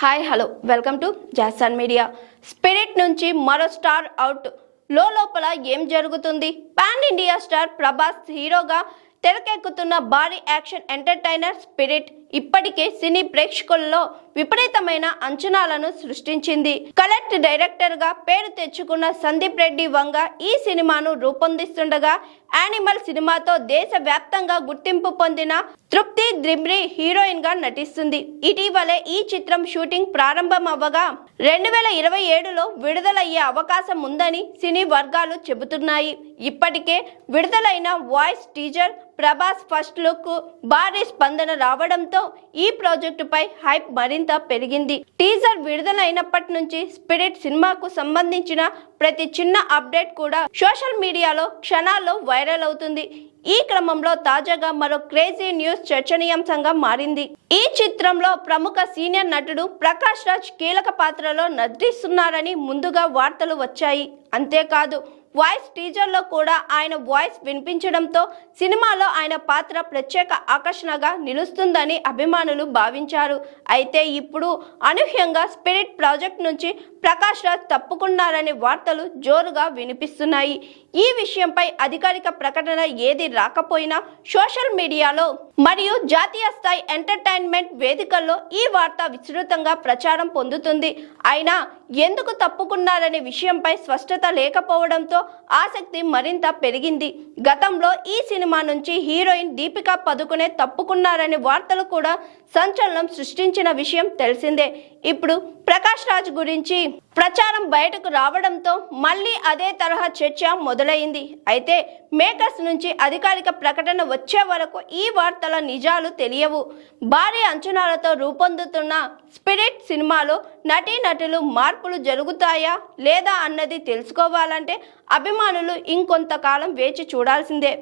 Hi hello welcome to Jason media. Spirit నుంచి మరో star out. లోపల ఏం జరుగుతుంది? పాన్ ఇండియా స్టార్ ప్రభాస్ హీరోగా తెరకెక్కుతున్న భారీ యాక్షన్ ఎంటర్టైనర్ స్పిరిట్ ఇప్పటికే సినీ ప్రేక్షకుల్లో విపరీతమైన అంచనాలను సృష్టించింది. కలెక్ట్ డైరెక్టర్ గా పేరు తెచ్చుకున్న సందీప్ రెడ్డి వంగ ఈ సినిమాను రూపొందిస్తుండగా యానిమల్ సినిమాతో దేశవ్యాప్తంగా గుర్తింపు పొందిన తృప్తి దిమ్రి హీరోయిన్ గా నటిస్తుంది. ఇటీవలే ఈ చిత్రం షూటింగ్ ప్రారంభం అవ్వగా 2027లో విడుదలయ్యే అవకాశం ఉందని సినీ వర్గాలు చెబుతున్నాయి. ఇప్పటికే విడుదలైన voice teaser, Prabhas first look భారీ స్పందన రావడంతో ఈ ప్రాజెక్టుపై హైప్ మరింత పెరిగింది. టీజర్ విడుదలైనప్పటి నుంచి స్పిరిట్ సినిమాకు సంబంధించిన ప్రతి చిన్న అప్డేట్ కూడా సోషల్ మీడియాలో క్షణాల్లో వైరల్ అవుతుంది. ఈ క్రమంలో తాజాగా మరో క్రేజీ న్యూస్ చర్చనీయాంశంగా మారింది. ఈ చిత్రంలో ప్రముఖ సీనియర్ నటుడు ప్రకాష్ రాజ్ కీలక పాత్రలో నటిస్తున్నారని ముందుగా వార్తలు వచ్చాయి. అంతేకాదు వాయిస్ టీజర్లో కూడా ఆయన వాయిస్ వినిపించడంతో సినిమాలో ఆయన పాత్ర ప్రత్యేక ఆకర్షణగా నిలుస్తుందని అభిమానులు భావించారు. అయితే ఇప్పుడు అనూహ్యంగా స్పిరిట్ ప్రాజెక్ట్ నుంచి ప్రకాష్ రాజ్ తప్పుకున్నారనే వార్తలు జోరుగా వినిపిస్తున్నాయి. ఈ విషయంపై అధికారిక ప్రకటన ఏది రాకపోయినా సోషల్ మీడియాలో మరియు జాతీయ స్థాయి ఎంటర్టైన్మెంట్ వేదికల్లో ఈ వార్త విస్తృతంగా ప్రచారం పొందుతుంది. అయినా ఎందుకు తప్పుకున్నారనే విషయంపై స్పష్టత లేకపోవడంతో ఆసక్తి మరింత పెరిగింది. గతంలో ఈ సినిమా నుంచి హీరోయిన్ దీపికా పదుకునే తప్పుకున్నారనే వార్తలు కూడా సంచలనం సృష్టించిన విషయం తెలిసిందే. ఇప్పుడు ప్రకాష్ రాజ్ గురించి ప్రచారం బయటకు రావడంతో మళ్ళీ అదే తరహా చర్చ మొదలైంది. అయితే మేకర్స్ నుంచి అధికారిక ప్రకటన వచ్చే వరకు ఈ వార్తల నిజాలు తెలియవు. భారీ అంచనాలతో రూపొందుతున్న స్పిరిట్ సినిమాలో నటీనటులు మార్పులు జరుగుతాయా లేదా అన్నది తెలుసుకోవాలంటే అభిమానులు ఇంకొంతకాలం వేచి చూడాల్సిందే.